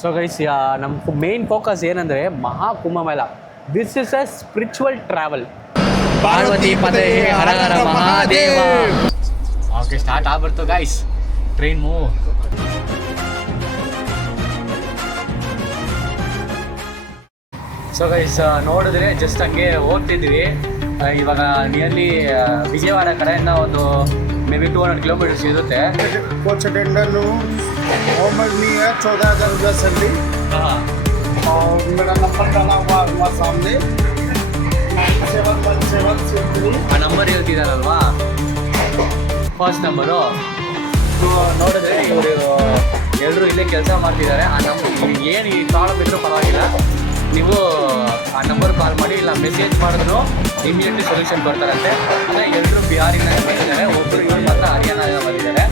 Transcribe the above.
So guys ನಮ್ಮ main focus ಏನಂದರೆ Maha Kumbh Mela. This is a spiritual travel. Parvati ಪದೇ ಹರ ಹರ ಮಹಾದೇವ. ಓಕೆ, ಸ್ಟಾರ್ಟ್ ಆಗ್ಬಿಡ್ತು guys, train move. So guys ನೋಡಿದ್ರೆ just ಹಂಗೆ ಹೋಗ್ತಿದ್ವಿ. ಇವಾಗ ನಿಯರ್ಲಿ ವಿಜಯವಾಡ ಕಡೆಯಿಂದ ಒಂದು मे बी 200 किलोमीटर्स इरुत्ते. कोच अटेंडर हूँ, मोहम्मद मी है 14,000 रुपया सैलरी। और मेरा नंबर डाला हुआ वहाँ सामने 971763। ಆ ನಂಬರ್ ಹೇಳ್ತಿದ್ದಾರಲ್ವಾ, ಫಸ್ಟ್ ನಂಬರು. ನೋಡಿದ್ರೆ ಇವರು ಎಲ್ಲರೂ ಇಲ್ಲೇ ಕೆಲಸ ಮಾಡ್ತಿದ್ದಾರೆ. ಆ ನಂಬರ್ ಏನು ಈ ಪ್ರಾಬ್ಲಮ್ ಇದ್ರೂ ಪರವಾಗಿಲ್ಲ, ನೀವು ಆ ನಂಬರ್ ಕಾಲ್ ಮಾಡಿ, ಇಲ್ಲ ಮೆಸೇಜ್ ಮಾಡಿದ್ರು ಇಮಿಡಿಯೇಟ್ಲಿ ಸೊಲ್ಯೂಷನ್ ಕೊಡ್ತಾರಂತೆ. ಅಂದರೆ ಎಲ್ಲರೂ ಬಿಹಾರಿಂದ ಬಂದಿದ್ದಾರೆ, ಒಬ್ಬರು ಇವರು ಮಾತ್ರ ಹರಿಯಾಣ ಬಂದಿದ್ದಾರೆ.